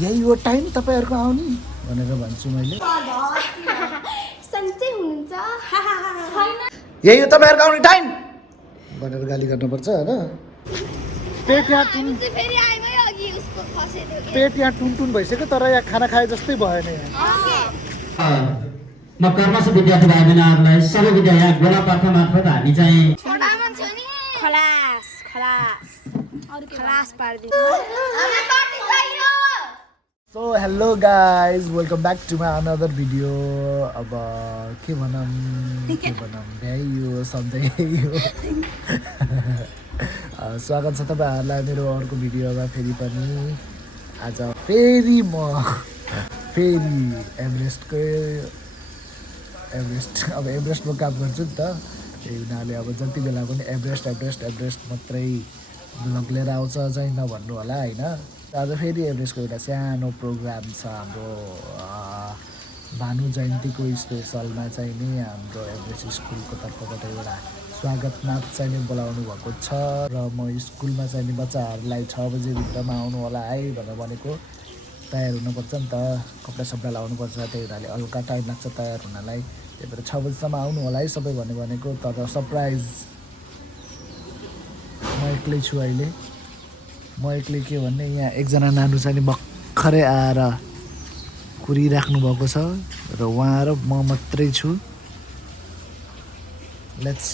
यही हो टाइम तपाईँहरूको आउने भनेर भन्छु मैले। यही हो तपाईँहरूको आउने टाइम भनेर गाली गर्नुपर्छ होइन। पेट यहाँ टुनटुन भइसक्यो तर यहाँ खाना खाए जस्तै भएन यहाँ। म कर्मश विद्यार्थी भाइ बहिनीहरूलाई सबै विद्यार्थी यहाँ गोला पार्थ मार्फत हामी चाहिँ so hello guys welcome back to my another video. अब के भनौँ यही हो सधैँ यही हो। स्वागत छ तपाईँहरूलाई मेरो अर्को भिडियोमा फेरि पनि। आज फेरि म एभरेस्टमा काम गर्छु नि त। त्यही हुनाले अब जति बेला पनि एभरेस्ट मात्रै ब्लग लिएर आउँछ चाहिँ नभन्नु होला होइन। आज फेरि एभरेस्टको एउटा सानो प्रोग्राम छ हाम्रो भानु जयन्तीको स्पेसलमा चाहिँ नि हाम्रो एभरेस्ट स्कुलको तर्फबाट एउटा स्वागत नाच चाहिँ नि बोलाउनु भएको छ र म स्कुलमा चाहिँ नि बच्चाहरूलाई 6 बजेभित्रमा आउनु होला है भनेर भनेको। तयार हुनुपर्छ नि त, कपडा सपडा लाउनुपर्छ, त्यही हुनाले हल्का टाइम लाग्छ तयार हुनलाई। त्यही भएर 6 बजीसम्म आउनु होला है सबै भनेको। तर सरप्राइज म एक्लै छु अहिले। म एक्लै के भन्ने यहाँ एकजना नानु चाहिँ नि भर्खरै आएर कुरिराख्नु भएको छ र उहाँ र म मात्रै छु। लेट्स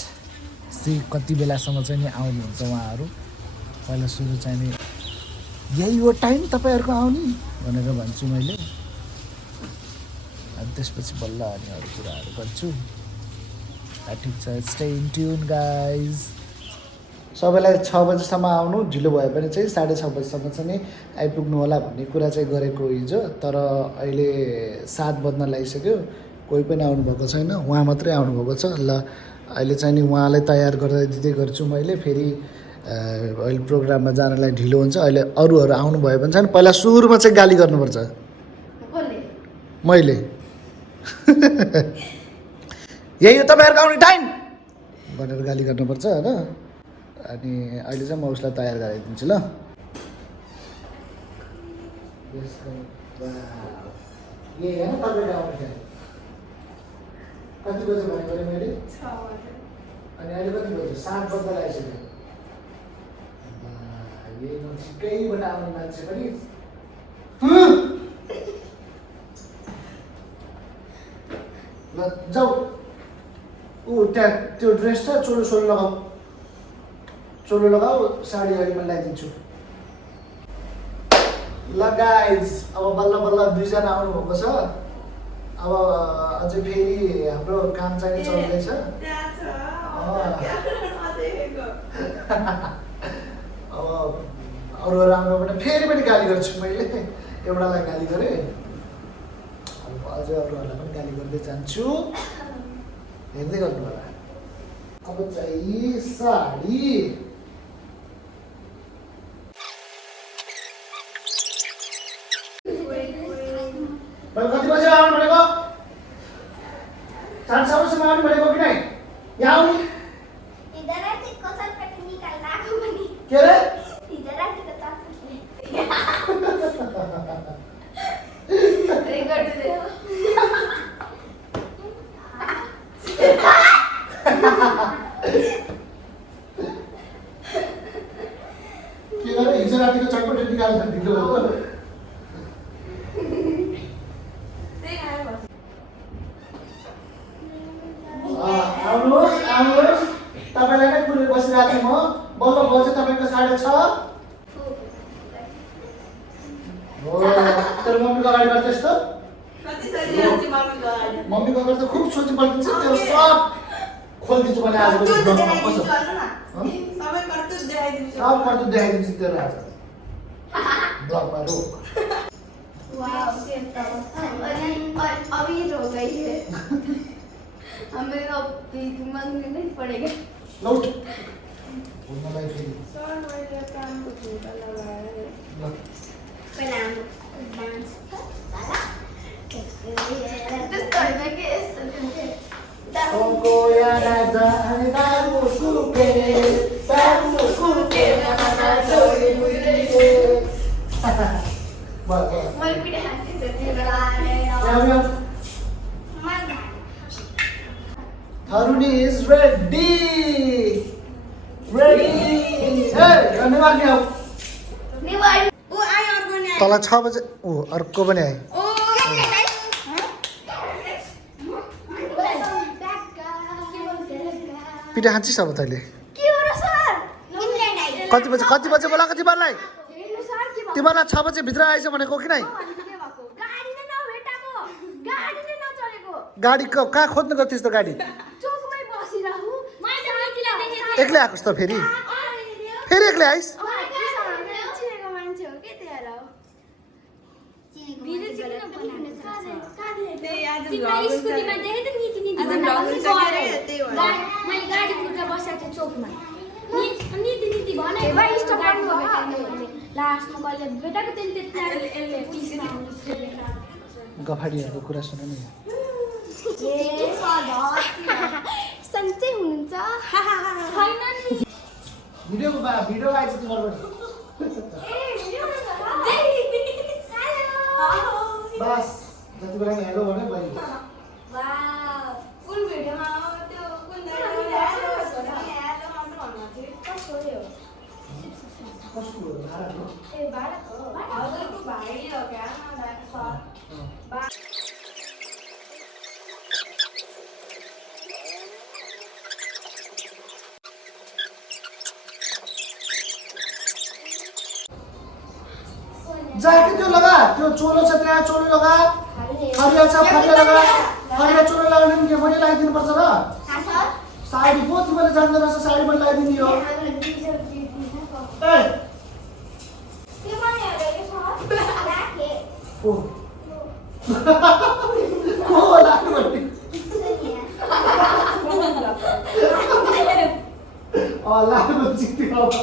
सी कति बेलासम्म चाहिँ नि आउनुहुन्छ उहाँहरू। पहिला सुरु चाहिँ नि यही हो टाइम तपाईँहरूको आउने भनेर भन्छु मैले। अनि त्यसपछि बल्ल अनि अरू कुराहरू गर्छु। ठिक छ, स्टे इन ट्युन गाइज। सबैलाई 6 बजीसम्म आउनु, ढिलो भए पनि चाहिँ 6:30 बजीसम्म चाहिँ नि आइपुग्नु होला भन्ने कुरा चाहिँ गरेको हिजो। तर अहिले 7 बज्न लागिसक्यो, कोही पनि आउनुभएको छैन, उहाँ मात्रै आउनुभएको छ। ल अहिले चाहिँ नि उहाँलाई तयार गराइदिँदै गर्छु मैले। फेरि अहिले प्रोग्राममा जानलाई ढिलो हुन्छ। अहिले अरूहरू आउनुभयो भने चाहिँ पहिला सुरुमा चाहिँ गाली गर्नुपर्छ मैले। यही हो तपाईँहरूको आउने टाइम भनेर गाली गर्नुपर्छ होइन। अनि अहिले चाहिँ म उसलाई तयार गराइदिन्छु ल। कति बजी भनेको अरे मैले? 6 बजे। अनि अहिले कति बज्यो? 7 बज्न लागिसक्यो। यही नजिकैबाट आउने मान्छे पनि ल जाऊ। ऊ त्यहाँ त्यो ड्रेस छ, चोलो लगाऊ, साडी अहिले म ल्याइदिन्छु। ल गाइज अब बल्ल 2जना आउनुभएको छ। अब अझै फेरि हाम्रो काम चाहिँ चल्दैछ। अब अरूहरू आउनु भने फेरि पनि गाली गर्छु मैले। एउटालाई गाली गरेँ, अब अझै अरूहरूलाई पनि गाली गर्दै जान्छु, हेर्दै गर्नु होला। अब चाहिँ साडी कति बजी आउनु भनेको? 7:30 बजीसम्म आउनु भनेको कि नै? यहाँ आउनु। के अरे? के गरे? हिजो रातिको चटपटे निकाल्दा ढिलो भयो। आउनुहोस्, तपाईँलाई नै कुरेर बसिरहेको छु म। बल्ल बज्यो तपाईँको 6:30। हो तेरो मम्मीको अगाडि गर्छ यस्तो? मम्मीको अगाडि त खुब सोची पल्टिन्छ। तेरो सब खोलिदिन्छु मैले आजको ब्लगमा। कसो सब करतुत देखाइदिन्छु तेरो आज ब्लगमा। रोक। अभी रो गई है, हमें अब मांगने नहीं पड़ेगा। लौट सर मेरे काम को झूठा लगा है। प्रणाम डांस सारा तो करने के Toko ya raja damu kuke na na na मैले पिठा खान्छु त्यो Tharuni is ready. Ready. Hey, धन्यवाद नि आऊ। तल 6 बजे अर्को पनि आयो। पिठा खान्छस् अब तैँले? कति बजे बोला तिमीहरूलाई? तिमीहरूलाई 6 बजे भित्र आइज भनेको कि नै? गाडी कहाँ खोज्नु गएको त गाडी? एक्लै आएकोस् त फेरि एक्लै आइस्? गफाडीहरूको कुरा सुन नि। सन्चै हुनुहुन्छ भिडियो आइज तिमीहरू बस जति बेला हेलो भने भयो। कुन भिडियोमा त्यो कुन जाके त्यो लगा, त्यो चोलो छ त्यहाँ चोलो लगा, फरिया छ फरिया लगा, फरिया चोलो लगाउने पनि मैले लगाइदिनु पर्छ र। साडी पो तिमीले जान्दैन रहेछ, साडी पनि लगाइदिनु यो। ए को होला भन्ने लाग्नु चिक्यो अब।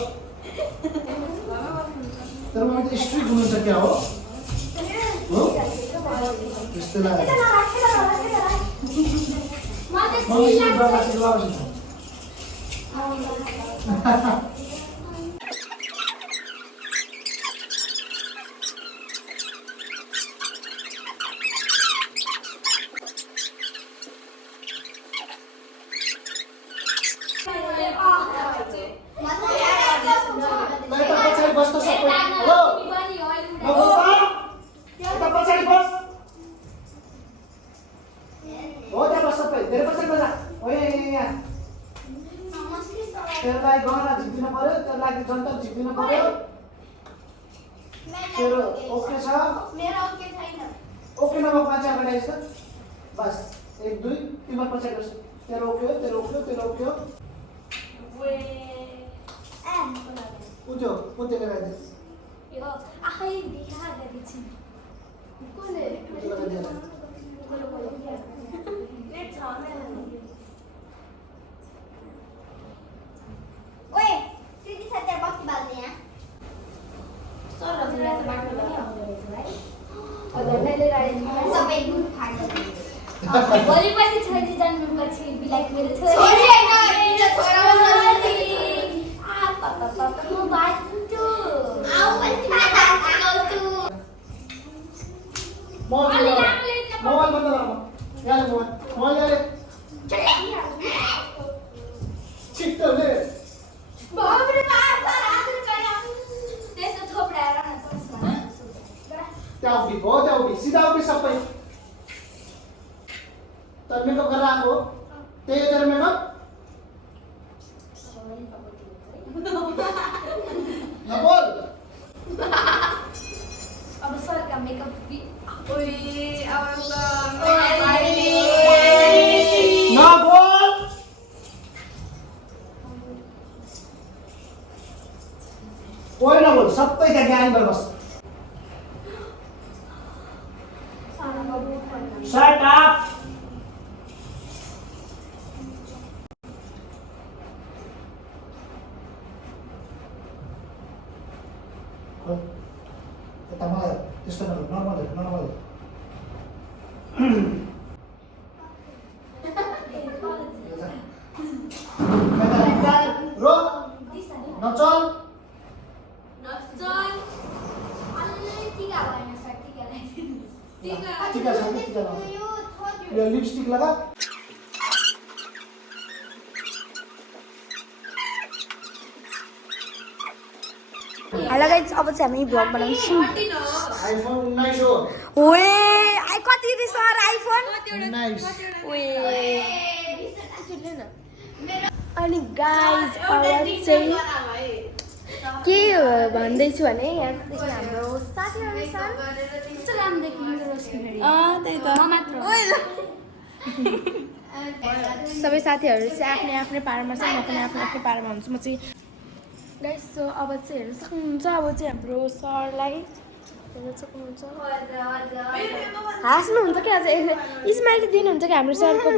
तर मलाई त स्ट्रिक हुनु छ क्या हो त्यस्तो लाग्यो। बस्नु सबै हेलो यता पछाडि बस हो त्यहाँ बस सबै धेरै पछाडि बस हो यहाँ त्यसलाई गहना झिक्दिनु पर्यो, त्यसलाई जन्तर झिक्दिनु पर्यो। तेरो ओके छ? मेरो ओके छैन। ओके नभएको मान्छे अगाडि आइस् त बस 1 2 तिम्रो पछाडि बस। तेरो ओके हो तेरो ओके हो तेरो ओके हो उठ्यो कुन चाहिँ लगाइदियो यो आखै देखा गरेछ कुनले लेट छ ओए तिमी सत्य बस्ती बाल्ने यहाँ सर हजुर त बाटो पनि आउँदै रहेछ है हजुर मैले राडी सबै दुध खान्छ भोलिपछि छोरी जन्मेपछि बिलाइ मेरो छोरी हैन मेरो छोरा आ पापा म बाटु आउ पनि खाऊ मोबाइल बन्द गर यार मोबाइल यार छिटो ले बाबरे आदर गरे त्यसो थोपडाएर न चस्मा त्या उभी सीधा उभी सबै तर मेकअप गरेर आएको त्यही तेरो मेकअप नबोल अब सर का मेकअप भी ओए अब नबोल कोही नबोल सबै त्यहाँ ज्ञान गरेर बस शट अप यता मलाई त्यस्तो नर्मल रो नचल नचल अल्ले टिका भएन टिका छ नि टिका लगाउँछ यो लिपस्टिक लगा हेलो गाइस अब चाहिँ हामी भ्लग बनाउँछौँ आइफोन 19 हो ओए आई कति रे सर आइफोन 19 ओए अनि गाइस अब चाहिँ के भन्दैछु भने यहाँ चाहिँ हाम्रो साथीहरू छन् इन्स्टाग्राम देखिन्छ रोशनी त्यही त म मात्र सबै साथीहरू चाहिँ आफ्नै आफ्नै पारामा छ म पनि आफ्नो आफ्नो पारामा हुन्छु म चाहिँ गाइस सो अब चाहिँ हेर्न सक्नुहुन्छ अब चाहिँ हाम्रो सरलाई हेर्न सक्नुहुन्छ हाँस्नुहुन्छ क्या आज स्माइल दिनुहुन्छ क्या हाम्रो सरको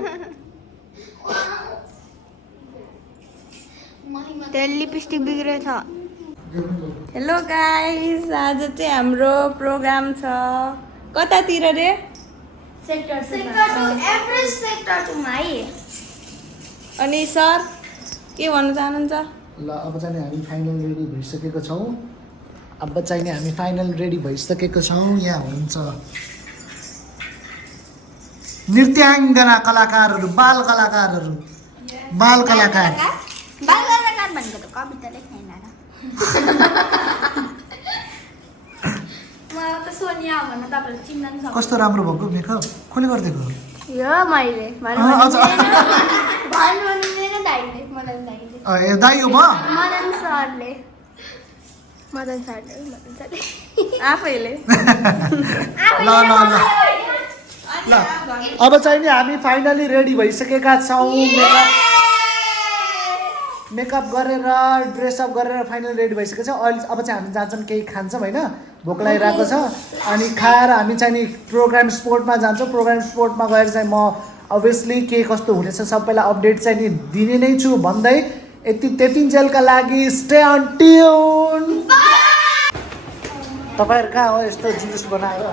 त्यो लिपस्टिक बिग्रेछ हेलो गाइस आज चाहिँ हाम्रो प्रोग्राम छ कतातिर रे सेक्टर 2 एभरेस्ट सेक्टर 2 मा है अनि सर के भन्न चाहनुहुन्छ ल अब चाहिँ हामी फाइनल रेडी भइसकेको छौँ अब चाहिँ हामी फाइनल रेडी भइसकेको छौँ यहाँ हुनुहुन्छ नृत्याङ्गना कलाकारहरू बाल कलाकार भनेको त कविता लेख्दैन र मलाई त सोनिया भन्न तपाईँले चिन्न नि सक्छ कस्तो राम्रो भएको मेकअप कसले गरिदिएको यो मैले भन्नु दाइले मदन दाइले ए दाइ हो म मदन सरले आफैले ल ल ल ल अब चाहिँ नि हामी फाइनली रेडी भइसकेका छौँ मेकअप गरेर ड्रेसअप गरेर फाइनली रेडी भइसकेको छ अहिले अब चाहिँ हामी जान्छौँ केही खान्छौँ होइन भोक लागिरहेको छ अनि खाएर हामी चाहिँ नि प्रोग्राम स्पोर्टमा जान्छौँ प्रोग्राम स्पोर्टमा गएर चाहिँ म अभियसली के कस्तो हुनेछ सबैलाई अपडेट चाहिँ नि दिने नै छु भन्दै त्यतिन्जेलका लागि स्टे अन ट्युन तपाईँहरू कहाँ हो यस्तो जुलुस बनाएर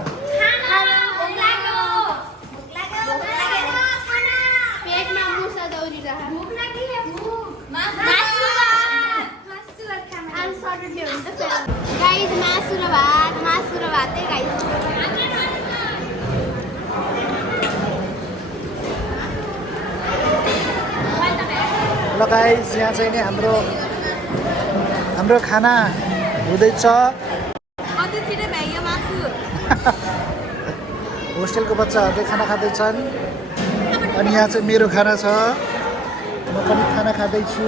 मासु र भातै ल गाइस यहाँ चाहिँ नि हाम्रो खाना हुँदैछ होस्टेलको बच्चाहरूले खाना खाँदैछन् अनि यहाँ चाहिँ मेरो खाना छ म पनि खाना खाँदैछु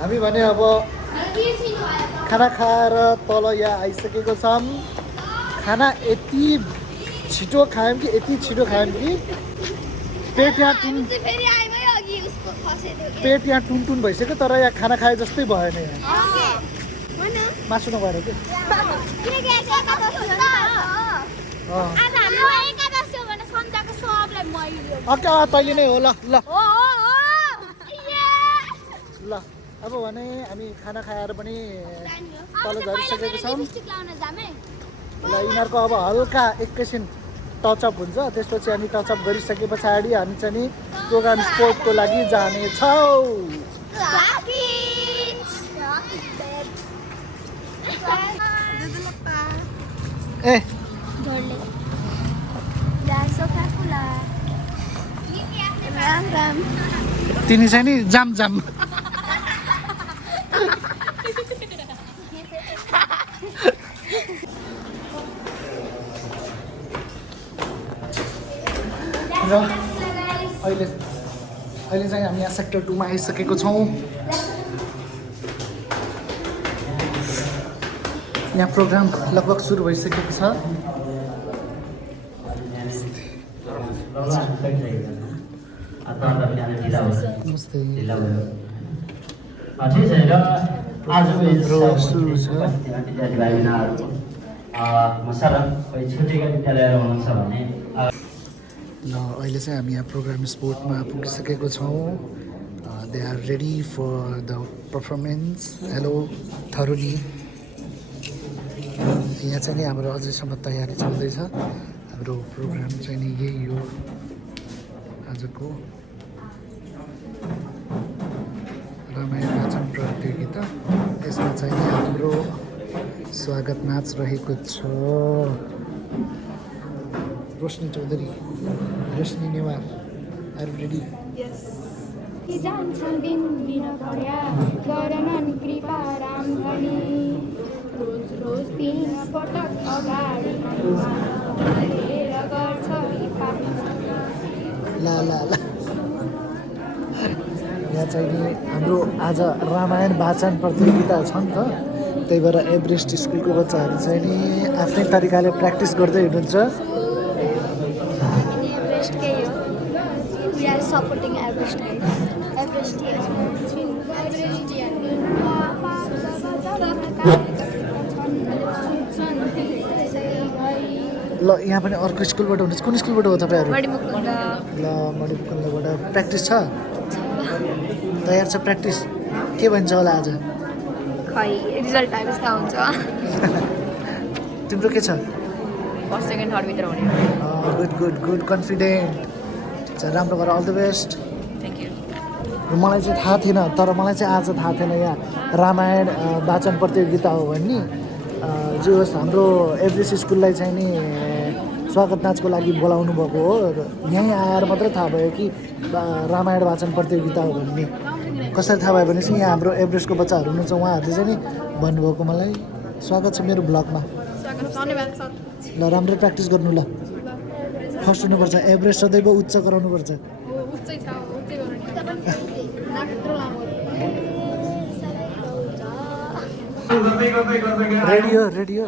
हामी भने अब खाना खाएर तल यहाँ आइसकेको छौँ खाना यति छिटो खायौँ कि पेट यहाँ टुन भइसक्यो तर यहाँ खाना खाए जस्तै भएन यहाँ मासु नभएर के तैँले नै हो ल अब भने हामी खाना खाएर पनि तल झरिसकेको छौँ ल यिनीहरूको अब हल्का एकैछिन टचअप हुन्छ त्यसपछि हामी टचअप गरिसके पछाडि हामी चाहिँ नि प्रोग्राम स्पोर्टको लागि जानेछौँ ए तिनी चाहिँ नि जाम र अहिले चाहिँ हामी यहाँ सेक्टर 2 मा आइसकेको छौँ यहाँ प्रोग्राम लगभग सुरु भइसकेको छ नमस्ते ल अहिले चाहिँ हामी यहाँ प्रोग्राम स्पोर्टमा पुगिसकेको छौँ they are ready for the performance hello थरुनी यहाँ चाहिँ नि हाम्रो अझैसम्म तयारी चल्दैछ हाम्रो प्रोग्राम चाहिँ नि यही हो आजको र यसमा चाहिँ हाम्रो स्वागत नाच रहेको छ। रोशनी चौधरी, रोशनी नेवार, आर रेडी? जान्छन् बिन्दिन पर्या गरनन् कृपा राम भनी रोज रोज 3 पटक अगाडि हेरेर गर्छ ला ला ला यहाँ चाहिँ नि हाम्रो आज रामायण वाचन प्रतियोगिता छ नि त, त्यही भएर एभरेस्ट स्कुलको बच्चाहरू चाहिँ नि आफ्नै तरिकाले प्र्याक्टिस गर्दै हुनुहुन्छ। एभरेस्टकै हो। We are supporting Everest guys. Everest ल यहाँ पनि अर्को स्कुलबाट हुनुहुन्छ। कुन स्कुलबाट हो तपाईँहरू? ल मणिमुकुन्दबाट। प्र्याक्टिस छ, तयार छ प्र्याक्टिस? के भन्छ होला आज? खै रिजल्ट आएपछि थाहा हुन्छ। तिम्रो के छ? फर्स्ट सेकेन्ड थर्ड भित्र हुने। Good good good, confident. राम्रो गर, all the best. Thank you. मलाई चाहिँ थाहा थिएन, तर मलाई चाहिँ आज थाहा थिएन यहाँ रामायण वाचन प्रतियोगिता हो भन्ने। जे होस् हाम्रो एभरेस्ट स्कुललाई चाहिँ नि स्वागत नाचको लागि बोलाउनु भएको हो। यहीँ आएर मात्रै थाहा भयो कि रामायण वाचन प्रतियोगिता हो भन्ने। कसरी थाहा भयो भने चाहिँ यहाँ हाम्रो एभरेस्टको बच्चाहरू हुनुहुन्छ, उहाँहरूले चाहिँ नि भन्नुभएको मलाई। स्वागत छ मेरो ब्लगमा। ल राम्रै प्र्याक्टिस गर्नु ल। फर्स्ट हुनुपर्छ, एभरेस्ट सदैव उच्च गराउनुपर्छ। रेडियो रेडियो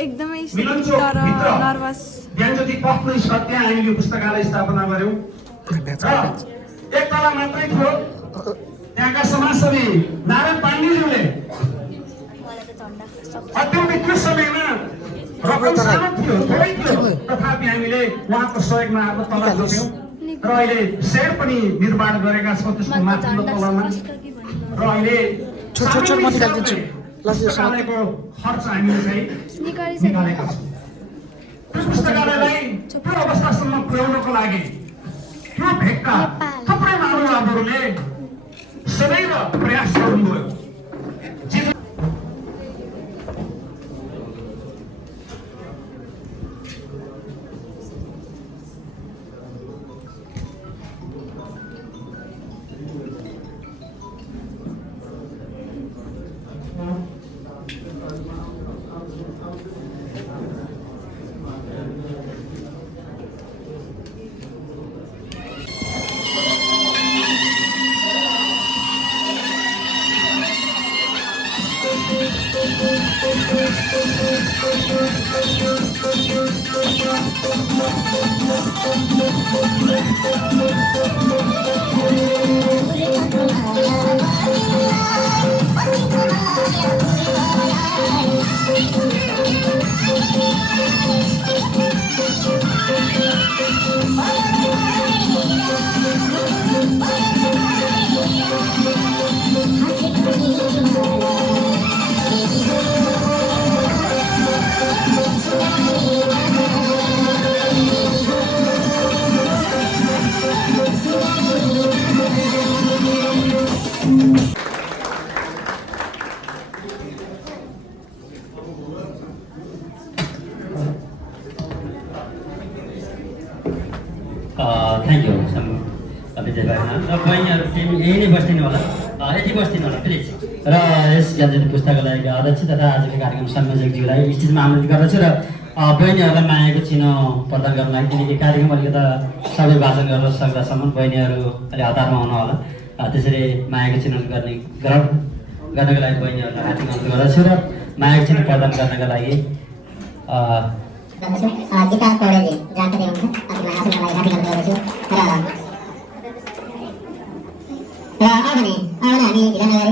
एकदमै तर नर्भस। ज्ञानज्योति पक्नु सत्य हामीले पुस्तकालय स्थापना गर्यौँ र एक तला मात्रै थियो। त्यहाँका समाजसेवी नारायण पाण्डेज्यूले अत्यन्तै त्यो समयमा रकम सानो थियो, थोरै थियो, तथापि हामीले उहाँको सहयोगमा आफ्नो तला जोड्यौँ र अहिले सेड पनि निर्माण गरेका छौँ त्यसको माथिल्लो तलामा। र अहिले पुस्तकालयको खर्च हामीले चाहिँ निकालेका छौँ। त्यो पुस्तकालयलाई त्यो अवस्थासम्म पुर्याउनको लागि त्यो भेगका थुप्रै महानुभावहरूले सदैव प्रयास गर्नुभयो। थ्याङ्क यू विजय भाइ। र बहिनीहरू टिम यही नै बस्दिनु होला, यति बस्दिनु होला प्लिज। र यस ज्ञानज्योति पुस्तकालयका अध्यक्ष तथा आजको कार्यक्रम संयोजकज्यूलाई स्टेजमा आमन्त्रित गर्दछु र बहिनीहरूलाई मायाको चिनो प्रदान गर्न लागि, किनकि कार्यक्रम अलिकता सबै वाचन गर्न सक्दासम्म बहिनीहरू अलि हतारमा हुनु होला। त्यसरी मायाको चिनो गर्नको लागि बहिनीहरूलाई हार्दिक अनुरोध गर्दछु र मायाको चिनो प्रदान गर्नका लागि गीता पौडेलजी जानकारी हुनुहुन्छ, तपाईँलाई आफूलाई हार्दिक अनुरोध गर्दछु। र भने हामी ढिला नगरी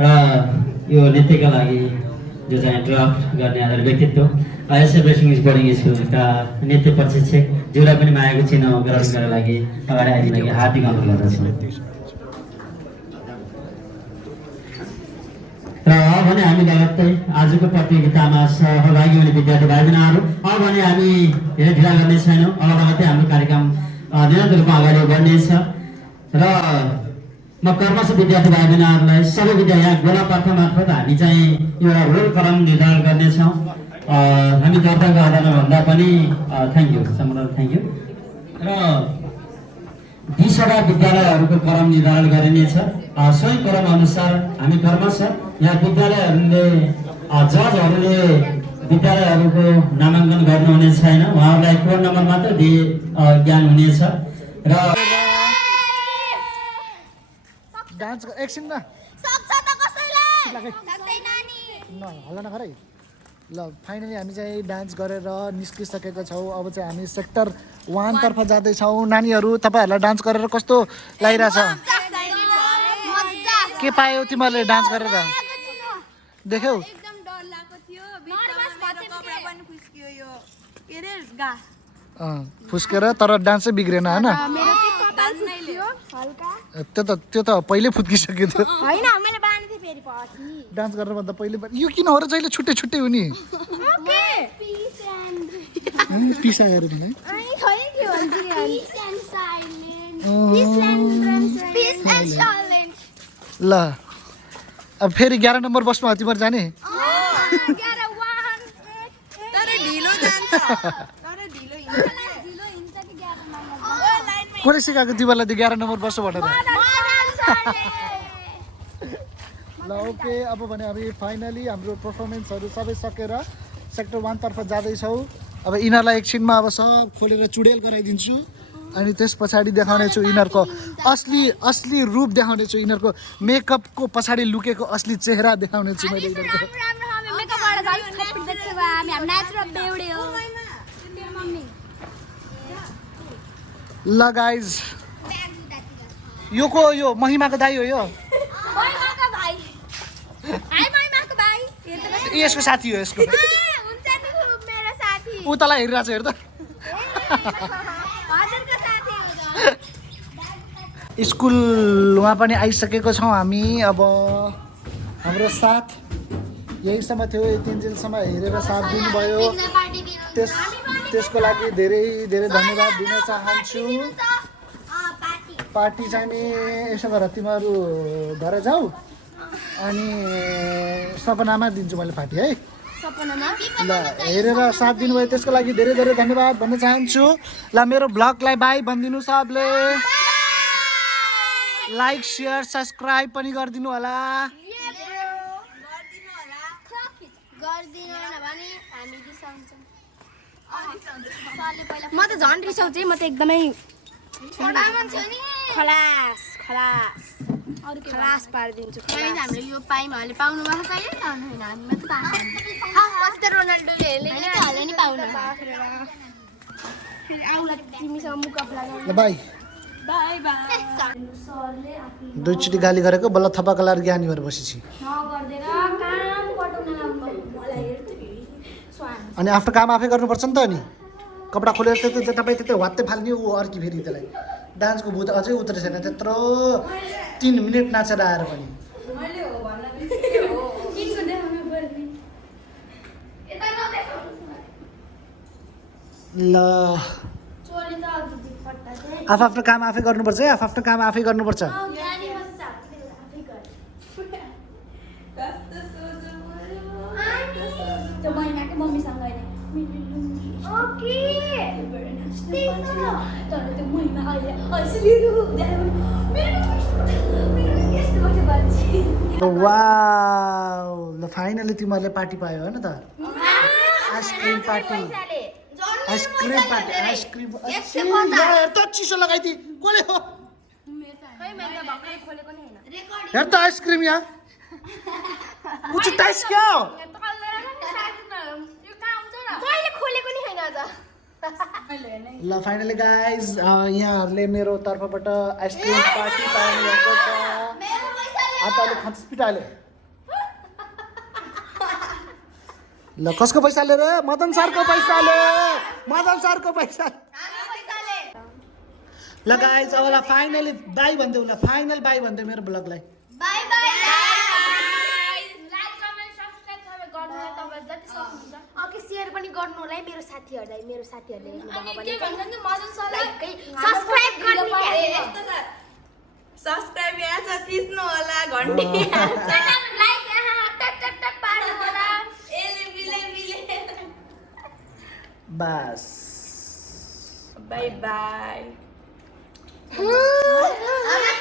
र यो नृत्यका लागि जो चाहिँ ड्राफ्ट गर्ने आधार व्यक्तित्व एसए ब्लेसिङ बोर्डिङ स्कुलका नृत्य प्रशिक्षकज्यूलाई पनि मायाको चिनो गराउनका लागि अगाडि आइदिन हार्दिक अनुरोध गर्दछु। भने हामी लगत्तै आजको प्रतियोगितामा सहभागी हुने विद्यार्थी भाइ बहिनीहरू अब भने हामी धेरै ढिला गर्ने छैनौँ। अब लगत्तै हाम्रो कार्यक्रम निरन्तर रूपमा अगाडि बढ्नेछ र म कर्मश विद्यार्थी भाइ बहिनीहरूलाई सबै विद्यार्थी यहाँ गोलापर्ख मार्फत हामी चाहिँ एउटा रोल क्रम निर्धारण गर्नेछौँ। हामी दर्ता गर्दैन भन्दा पनि थ्याङ्क यू सम्पूर्ण थ्याङ्क यू। र 20वटा विद्यालयहरूको क्रम निर्धारण गरिनेछ। सोही क्रम अनुसार हामी कर्मश यहाँ विद्यालयहरूले जजहरूले विद्यालयहरूको नामाङ्कन गर्नुहुने छैन, उहाँहरूलाई कोड नम्बर मात्र दिए ज्ञान हुनेछ। र डान्स एकछिन न सक्छ त कसैले सक्दैन नि हल्ला नगर है। ल फाइनली हामी चाहिँ डान्स गरेर निस्किसकेका छौँ। अब चाहिँ हामी सेक्टर 1 तर्फ जाँदैछौँ। नानीहरू तपाईँहरूलाई डान्स गरेर कस्तो लागिरहेछ? के पायौ तिमीहरूले डान्स गरेर? देख्यौ? एकदम डर लागेको थियो कपडा पनि फुस्कियो यो के रे गा फुस्केर तर डान्स चाहिँ बिग्रेन होइन? मेरो चाहिँ कपाल फुस्कियो हल्का त्यो त पहिले फुत्किसक्यो थियो। हैन मैले बानी थिए फेरि पछि डान्स गरेर भन्दा पहिले यो किन हो र जहिले छुट्टै छुट्टै हो नि? पिसा हेर भने अनि खै के भन्छ नि Peace and silence. Peace and silence. ल अब फेरि 11 नम्बर बसमा तिमीहरू जाने? तर ढिलो जान्छ तर ढिलो हिँड्छ कि 11 नम्बर कसले सिकाएको तिमीहरूलाई त्यो 11 नम्बर बस्छ भनेर? ल ओके अब भने हामी फाइनली हाम्रो पर्फर्मेन्सहरू सबै सकेर सेक्टर 1 तर्फ जाँदैछौँ। अब यिनीहरूलाई एकछिनमा अब सब खोलेर चुडेल गराइदिन्छु अनि त्यस पछाडि देखाउने छु यिनीहरूको असली रूप देखाउने छु। यिनीहरूको मेकअपको पछाडि लुकेको असली चेहरा देखाउने छु मैले यिनीहरूको। ल गाइज यो को यो महिमाको दाइ हो यो यसको साथी हो यसको ऊ तँलाई हेरिरहेको छ हेर त। स्कुलमा पनि आइसकेको छौँ हामी। अब हाम्रो साथ यहीसम्म थियो, यतिन्जेलसम्म हेरेर साथ दिनुभयो त्यसको लागि धेरै धेरै धन्यवाद दिन चाहन्छु। पार्टी चाहिँ नि यसो गर तिमीहरू घर जाऊ अनि सपनामा दिन्छु मैले पार्टी है। ल हेरेर साथ दिनुभयो त्यसको लागि धेरै धेरै धन्यवाद भन्न चाहन्छु। ल मेरो ब्लगलाई बाई भनिदिनु सबले, लाइक सेयर सब्सक्राइब पनि गरिदिनु होला। म त झन् रिसाउँछु म त एकदमै खलास खलास अरू के खलास पारिदिन्छु। हामीले यो पायौँ हामीले पाउनु भएको छ है पाउनु होइन हामी मात्रै पाउँछ रोनाल्डोले हेर्ने नि हाल्यो नि पाउनु फेरि आउला तिमीसँग मुकअप लगाउनु। ल बाई बाई बाई दुईचोटि गाली गरेको बल्ल थप्पा लाएर ज्ञानी भएर बसेछि नगर्देर काम पटाउन मलाई अनि आफ्नो काम आफै गर्नुपर्छ नि त। अनि कपडा खोलेर तपाईँ वात्तै फाल्ने ऊ अर्की फेरि त्यसलाई डान्सको भूत अझै उत्रेको छैन त्यत्रो 3 मिनट नाचेर आएर पनि। ल आफ्नो काम आफै गर्नुपर्छ है, आफ्नो काम आफै गर्नुपर्छ। त्यो महिनाको मम्मीसँग तर त्यो महिना अहिले वाउ ल फाइनली तिमीहरूले पार्टी पायो होइन त? आइसक्रिम पार्टी त चिसो लगाइदिए कसले हो? हेर त आइसक्रिम यहाँ टाइस क्या हो? ल फाइनली गाइज यहाँहरूले मेरो तर्फबाट आइसक्रिम पार्टी पाउनुभएको छ। आटाले खच्चिस पिटाले ल कसको पैसाले रे? मदन सरको पैसाले, मदन सरको पैसा। ल गाइज अब ल फाइनली बाई भन्दै ल फाइनल बाई भन्दै मेरो ब्लगलाई बाई बाई। गर्नु होला है मेरो साथीहरुलाई हेर्नु अनि भएको के भन्छ नि मदन सरलाई लाइकै सब्स्क्राइब गर्ने क्या। यस्तो छ सब्स्क्राइब यहाँ छ थिच्नु होला घन्टी लाइक टक टक टक पार्नु होला। एले बिले बस बाई बाई अब